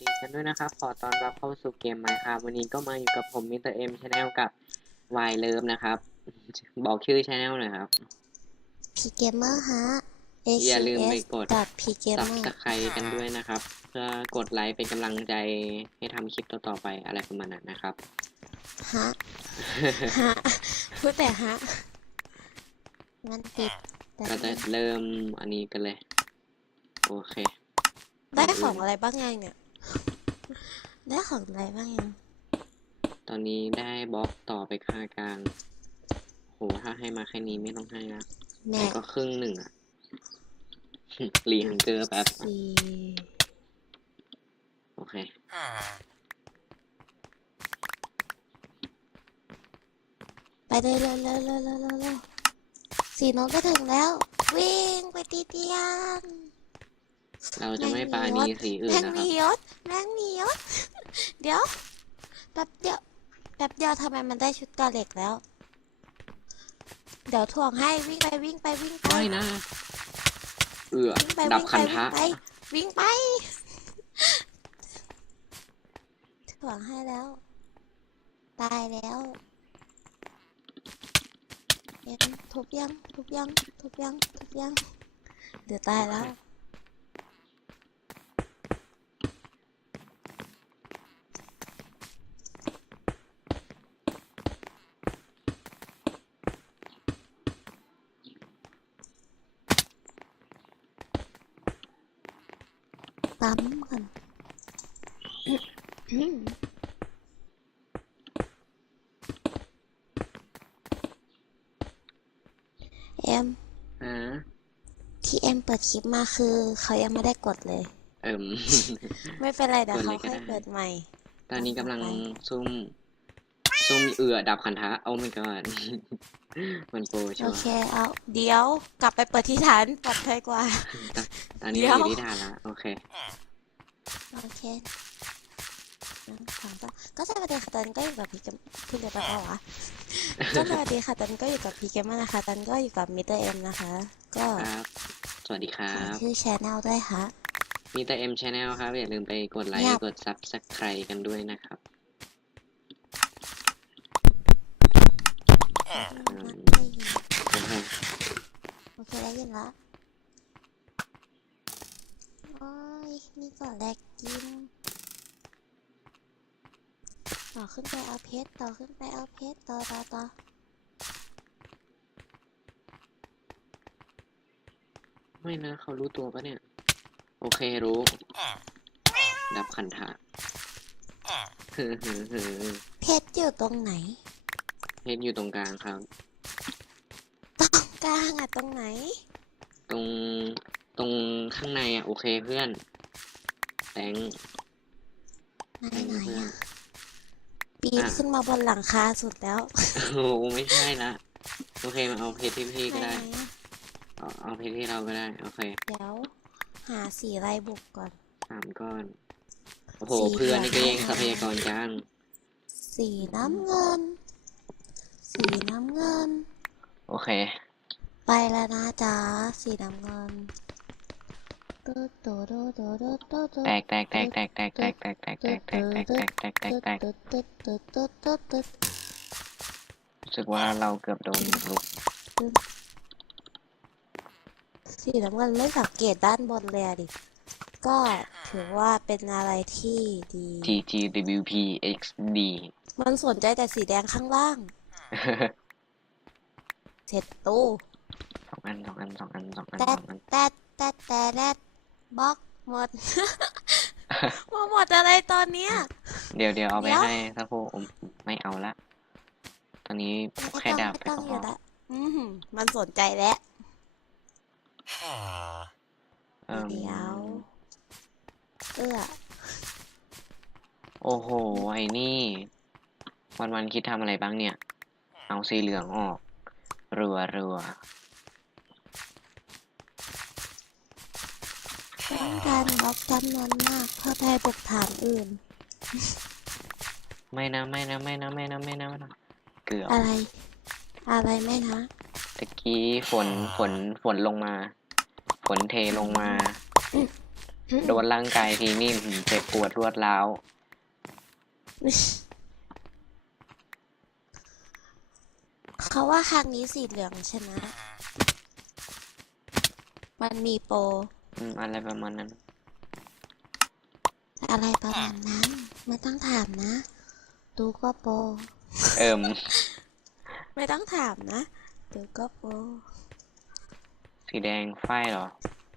ดีกันด้วยนะครับ ขอต้อนรับเข้าสู่เกม Minecraft วันนี้ก็มาอยู่กับผมมิสเตอร์เอ็มชาแนลกับ Y เลิฟนะครับ บอกชื่อชาแนลหน่อยครับ พีเกมเมอร์ฮะอย่าลืมไปกดกับพีเกมซับเมอร์สไครกันด้วยนะครับ เพื่อกดไลค์เป็นกำลังใจให้ทำคลิปต่อๆไปอะไรประมาณนั้นนะครับ ฮะ ฮะ พูดแต่ฮะ มันติดแต่ก็จะเริ่มอันนี้กันเลย โอเค ได้ของอะไรบ้างยังเนี่ย ได้ของอะไรบ้างยังตอนนี้ได้บล็อกต่อไปค่ากลางโหถ้าให้มาแค่นี้ไม่ต้องให้ละแม่แต่ก็ครึ่งหนึ่งอะรีฮังเกอร์แป๊บสี่โอเค ไปเลยเร็วเร็วเร็วเร็วเร็วเร็วสี่โน้ตก็ถึงแล้ว วิ่งไปตีเตียง เราจะไม่ปราณีสีอื่นแมงนะคมีรับยศแมงมียศเดี๋ยวแป๊บเดียวแป๊บเดียวทำไมมันได้ชุดกาเหล็กแล้ว เดี๋ยวถ่วงให้วิ่งไปวิ่งไปวิ่งไป ไม่นะ เอือวิ่งไปดับวิ่งคันไปทะ วิ่งไปถ่วงให้แล้ว ตายแล้วเอ็มทุบยังทุบยังทุบยังทุบยังเดี๋ยวตายแล้ว ปั๊มก่อนเอ็มอ่าที่เอ็มเปิดคลิปมาคือ เขายังไม่ได้กดเลย เอิ่ม ไม่เป็นไรเดี๋ยวกดเลเขายก็ค่อยได้เปิดใหม่ ตอนนี้กำลังซุ่มซุ่มเอือดับคันทะโอ้ไม่ก็มันโปรชัโอวเคเอาเดี๋ยวกลับไปเปิดที่ฐานปลอดภัยกว่า ตอนนี้เดี๋เรายวอยู่ที่ฐานละโอเค โอเคหนึ่งสองสามก็สวัสดีค่ะตอนนก็อยู่กับพี่เกมพูดเดี๋ยวไปเปล่าวะก็สวัสดีค่ะตอนนก็อยู่กับพี่เกมมานะคะตอนนก็อยู่กับมิสเตอร์เอ็มนะคะ ก็ครับสวัสดีครัขอชื่อชแนลด้วยค่ะมีแต่เอ็มชแนลครับอย่าลืมไปกดไลเงีค์ยบกดซับสไครกันด้วยนะครับได้ยินโอเคโอเคได้ยินละ โอ้ยนี่ก็แลกกิน ต่อขึ้นไปเอาเพชร ต่อขึ้นไปเอาเพชร ต่อต่อต่อไม่นะเขารู้ตัวปะเนี่ย โอเครู้ ดับคันทะเฮ้อเฮ้อเฮ้อเพชรอยู่ตรงไหน เพชรอยู่ตรงกลางครับ ตรงกลางอะตรงไหน ตรง ตรงข้างในอะ โอเคเพื่อนแตงไหนแตงไหนเพื่อนอะปีนอะขึ้นมาบนหลังคาสุดแล้ว โอ้โหไม่ใช่ละโอเคมาเอาเพชรที่พี่ไหนก็ได้ไหนอะเอาเอาเพชรที่เราก็ได้ โอเค เดี๋ยว หาสีไรบุกก่อนสามก้อน โอ้โหสีเพื่อนนี่ก็เหลืแย่องงทรัพยากรจังสีน้ำเงิน สีน้ำเงิน โอเค ไปแล้วนะจ๊ะ สีน้ำเงิน แตกแตกแตกแตกแตกแตกแตกแตกแตกแตกแตกแตกแตกแตกแตกรู้สึกว่าเราเกือบโดนลุกสีน้ำเงินไม่สังเกตด้านบนเลยอะดิ ก็ถือว่าเป็นอะไรที่ดี T G W P X D มันสนใจแต่สีแดงข้างล่าง เสร็จตู้สองอันสองอันสองอันสองอันแตสองอันแตดแตดแตดแตด บล็อกหมด มาหมดอะไรตอนเนี้ย เดี๋ยวเดี๋ยวเอาไปเดี๋ยว ให้สักครู่ผมไม่เอาละ ตอนนี้ไม่แค่ต้องดาบไม่ไปต้องก็อพยู่อละอือหือมันสนใจแล้ว เอิ่มเดี๋ยว เอื้อโอ้โห ไอ้นี่ วันวันๆคิดทำอะไรบ้างเนี่ย เอาสีเหลืองออก รัวรัว ต้องการบล็อกจำนวนมากเพื่อไปบุกฐานอื่น ไม่นะไม่นะไม่นะไม่นะไม่นะไม่นะเกือบอะไร อะไรไหมนะตะกี้ฝนฝนฝนลงมา ฝนเทลงมา โดนร่างกายทีนี่หืมเจ็บปวดรวดร้าวเขาว่าครั้งนี้สีเหลืองชนะ มันมีโปร อืมอะไรประมาณนั้น อะไรประมาณนั้น ไม่ต้องถามนะ ดูก็โปรเอิมไม่ต้องถามนะ ดูก็โปรสีแดงไฟเหรอ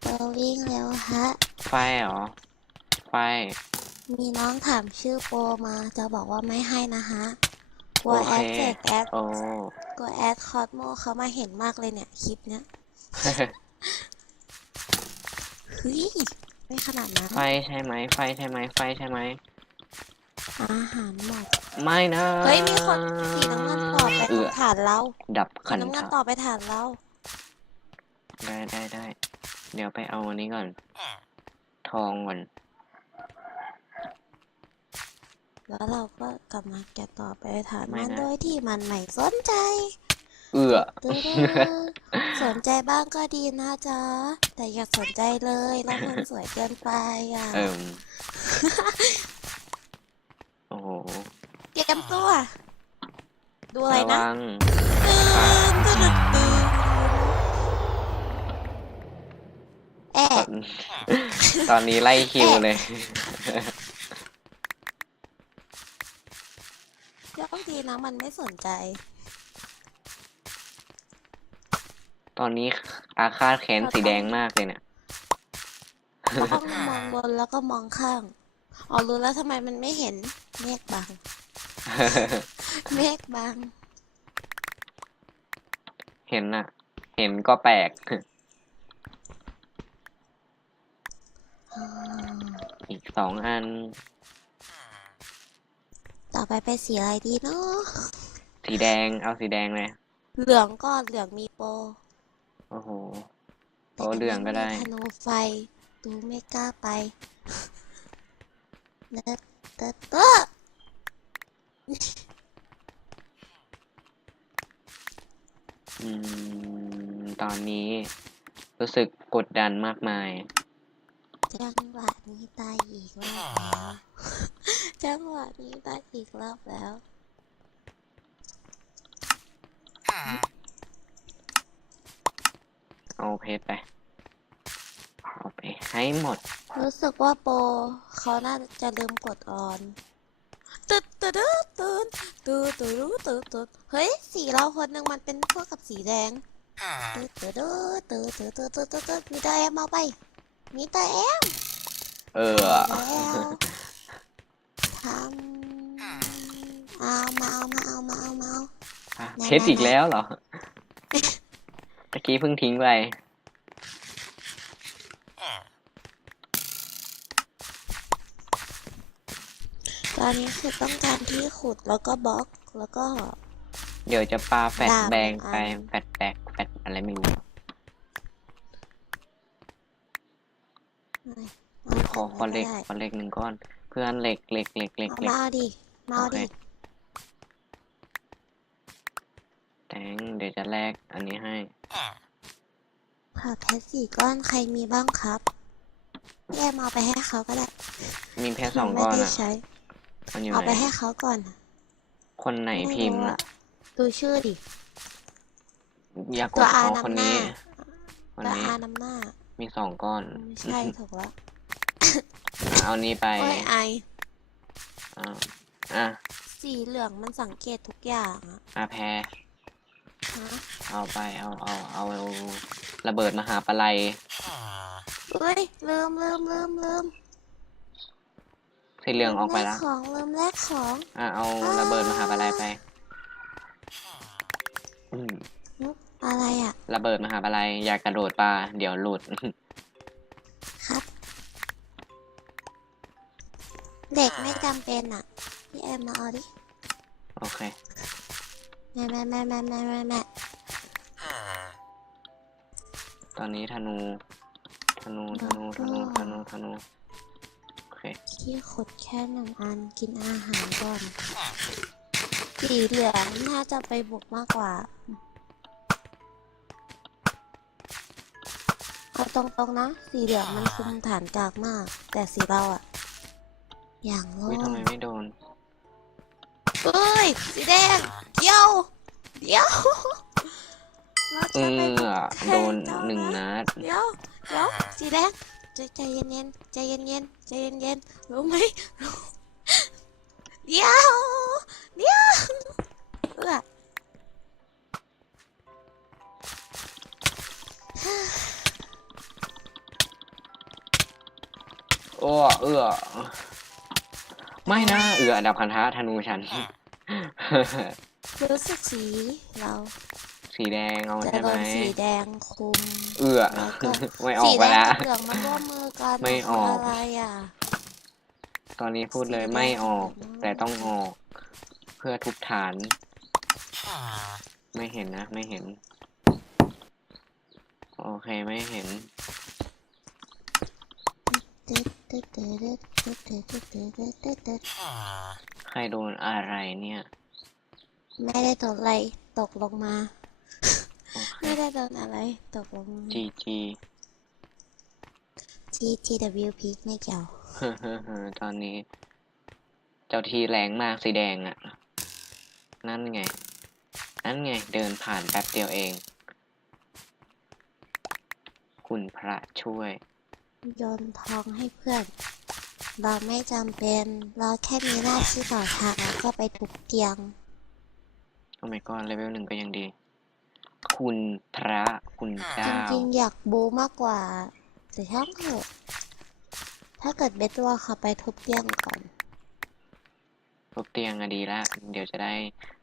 โปรวิ่งเร็วฮะ ไฟเหรอ ไฟ มีน้องถามชื่อโปรมา จะบอกว่าไม่ให้นะฮะ กลัวโอแอเค ดเสกแอดโอ้ กลัวแอดคอสโมเขามาเห็นมากเลยเนี่ย คลิปเนี้ย เฮ้ยไม่ขนาดนั้นไฟใช่ไหมไฟใช่ไหมไฟใช่ไหมอาหารหมด ไม่นะเฮ้ยมีคนสีน้ำเงินต่อไปเอตรองฐานเราดับสีขันน้ำเงินทะต่อไปฐานเรา ได้ได้ได้เดี๋ยวไปเอาอันนี้ก่อน ทองก่อน แล้วเราก็กำลังจะต่อไปฐานไม่มันนะโดยที่มันไม่สนใจ เอื้อตึ๊ดๆสนใจบ้างก็ดีนะจ๊ะ แต่อย่าสนใจเลยแล้วมันสวยเกินไปอะ เอิมโอ้โหเตรียมตัว ดูอะไรระนะวังตื่นตื่นตื่นแอะตอนนี้ไล่คิวเลยโชคดีนะมันไม่สนใจ ต อนนี้อาฆาตแค้นสีแดงมากเลยเนี่ยต้องมองบนแล้วก็มองข้างอ๋อรู้แล้วทำไมมันไม่เห็นเมฆบัง เมฆบัง เห็นน่ะ เห็นก็แปลกอ่าอีกสองอัน ต่อไปเป็นสีอะไรดีเนาะสีแดงเอาสีแดงเลย เหลืองก็เหลืองมีโปร โอ้โหแต่โอ้เหลืองก็ได้ม่มีธนูไฟดูไม่กล้าไปเด็ดเด็ดเด้ออืม ตอนนี้ รู้สึกกดดันมากมาย จังหวะนี้ตายอีกรอบแล้วจังหวะนี้ตายอีกรอบแล้ว เอาเพชรไป เอาไปให้หมด รู้สึกว่าโปรเขาน่าจะลืมกดออนตึ๊ดตึ๊ดตึ๊ดตึ๊ดตึ๊ดตึ๊ดตึ๊ดตึ๊ดเฮ้ย สีเราคนหนึ่งมันเป็นพวกกับสีแดงตึ๊ดตึ๊ดตึ๊ดตึ๊ดตึ๊ดตึ๊ดตึ๊ดตึ๊ดมีแต่แอมเอาไป มีแต่แอมเออแล้วทำเอามาเอามาเอามาเอามาเอาอะไหนเพชรอีกแล้วเหรอ ตะกี้เพิ่งทิ้งไปตอนนี้คือต้องการที่ขุดแล้วก็บล็อกแล้วก็ เดี๋ยวจะปาแฟดดาบแบงอันไปแฟดแบกแฟดอะไรไม่รู้เอาขอขอเหล็กได้ขอเหล็กหนึ่งก้อน เพื่อนเหล็กเหล็กเหล็กเหล็กเอาเหล็กมาเอาดิมาเอาดิ โอเค แตงเดี๋ยวจะแลกอันนี้ให้ ผัก เพชรสี่ก้อนใครมีบ้างครับแยกมาเอาไปให้เขาก็ได้มีแค่สองไม่ก้อนได้อะใช้ มันอยู่เอาไหไปนให้เขาก่อนคนไหนไม่พิมพ์รู้อะอะดูชื่อดิ อย่ากตัดวอาเอาคนนำหน้านี้ คนตัวนี้อานำหน้ามีสองก้อนไม่ใช่ถูกแล้วเอานี้ไปโอ้ยไออ่าอะสีเหลืองมันสังเกตทุกอย่างอะอาแพรฮะเอาไปเอาเอาเอา ระเบิดมหาปลัยเอ้ยลืมลืมลืมลืมสีเหลืองออกไปลืมแล้วแลของลืมแลกของอะเอาระเบิดมหาปลัยไปอืมนุ๊กอะไรอะ ระเบิดมหาปลัยอย่ากระโดดปลาเดี๋ยวหลุด ครับ เด็กไม่จำเป็นอะ พี่แอมมาเอาดิ โอเคแม่แม่แม่แม่แม่แม่แม่ ตอนนี้ธนู ธนู ธนู ธนู ธนู ธนู โอเค ที่ขุดแค่หนึ่งอันกินอาหารก่อนสีเหลืองน่าจะไปบุกมากกว่า เอาตรงๆนะ สีเหลืองมันคุมฐานกากมาก แต่สีเราอะอย่างโล่วิทำงไมไม่โดนเอ้ย สีแดงเดี๋ยว เดี๋ยว เราเอจะไปอแข่โดนเจ้าหนึ่งนะนัดเดี๋ยวเดี๋ยวสีแดงใจใจเย็นๆใจเย็นๆใจเย็นๆรู้ไหมรู้เดี๋ยวเดี๋ยวเอื้อโอ้เอื้อไม่นะเอื้อดับคันธะธนูฉัน รู้สึกสีเรา สีแดงเอาจะใช่โดไหมนสีแดงคุมเอื้อ แล้วก็ ไม่ออสีกแดไปงแล้วกับเหลืองมันร่วมมือกันไม่ออก อะไรอะ ตอนนี้พูดเลยไม่ออกแต่ต้องออก เพื่อทุบฐาน ไม่เห็นนะ ไม่เห็น โอเคไม่เห็น ใครโดนอะไรเนี่ย ไม่ได้โดนอะไรตกลงมาโอเค ไม่ได้โดนอะไรตกลงมาจีจี G T W P ไม่เกี่ยวเฮ้อเฮ้อเฮ้อตอนนี้ เจ้าที่แรงมากสีแดงอะ่ะนั่นไง นั่นไง เดินผ่านแป๊บเดียวเอง คุณพระช่วย โยนทองให้เพื่อน เราไม่จำเป็น เราแค่มีหน้าที่ต่อทางแล้วก็ไปทุบเตียง โอ้ my god เลเวลหนึ่งก็ยังดี คุณพระคุณจเจ้าริงๆ อยากบูมากกว่า แต่ช่างเถอะถ้าเกิดเบสว่าเขาไปทุบเตียงก่อน ทุบเตียงอะดีละ เดี๋ยวจะได้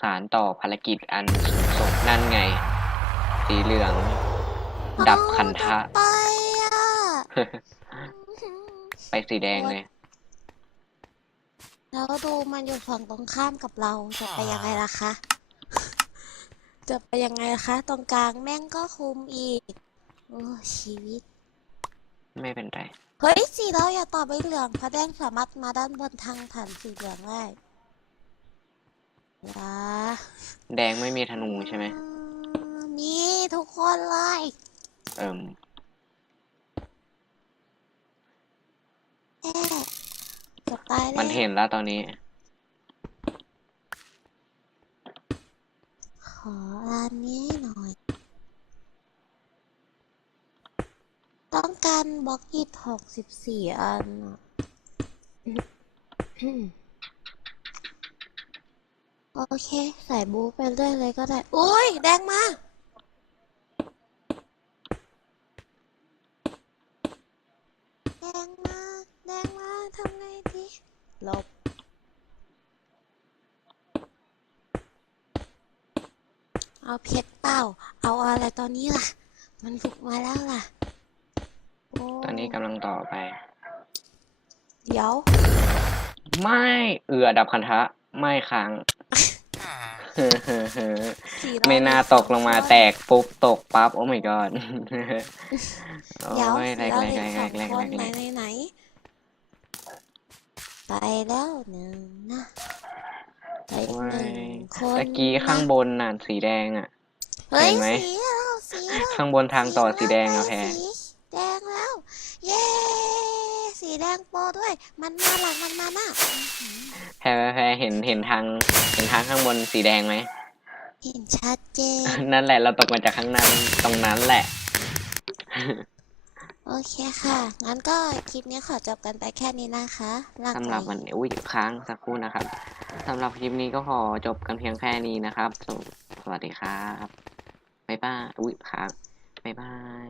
สารต่อภารกิจอันสูงส่งนั่นไง สีเหลือง ดับคันทะ ไปอะ ไปสีแดงเลย แล้วดูมันอยู่ฝั่งตรงข้ามกับเราจะไปยังไงล่ะคะ จะไปยังไงล่ะคะ ตรงกลางแม่งก็คุมอีก โอ้ชีวิต ไม่เป็นไร เฮ้ยสีเราอย่าต่อไปเหลืองเพราะแดงสามารถมาด้านบนทางผ่านสีเหลืองได้ว้าแดงไม่มีธนูใช่ไหมมีทุกคนเลยเอิ่มแอะจะตายแล้วมันเห็นแล้วตอนนี้ ขออั นนี้หน่อย ต้องการบล็อกอิดหกสิบสี่อันอะโอเค ใส่บูไปเรื่อยเลยก็ได้ โอ้ย แดงมา แดงมา แดงมาทำไงดีลบ เอาเพชรเปล่า เอาอะไรตอนนี้ล่ะ มันบุกมาแล้วล่ะโตอนนี้กำลังต่อไป เดี๋ยว ไม่เอือดับคันทะ ไม่ค้างเฮ้อเฮ้อเฮ้อสีเราไม่น่าตกลงมาแตกปุ๊บตกปั๊บโอ้ my god เดี๋ยวโอ้ยสีแรกเราแรกเหลือแรสอกงแรกคแรนกไหนแรกไหนไหนไปแล้วหนึ่งนะ ไปอีกโอ้หนึ่ยงคนตะกี้ข้างนะบนน่ะสีแดงอะ เฮ้ยเห็นไหม สีเราสีเราข้างบนทางต่อสีแดงอะแพรสีแดงแล้ว เย้สีแดงโปรด้วย มันมาหลังมันมาหน้าแพรแพรแพรเห็นเห็นทางเห็นทางข้างบนสีแดงไหม เห็นชัดเจน นั่นแหละเราตกมาจากข้างนั้นตรงนั้นแหละ โอเคค่ะ งั้นก็คลิปนี้ขอจบกันไปแค่นี้นะคะลาสำหรับวันนี้อุ้ยค้างสักครู่นะครับสำหรับคลิปนี้ก็ขอจบกันเพียงแค่นี้นะครับ สวสวัสดีครับบ๊ายบายอุ้ยค้างบ๊ายบาย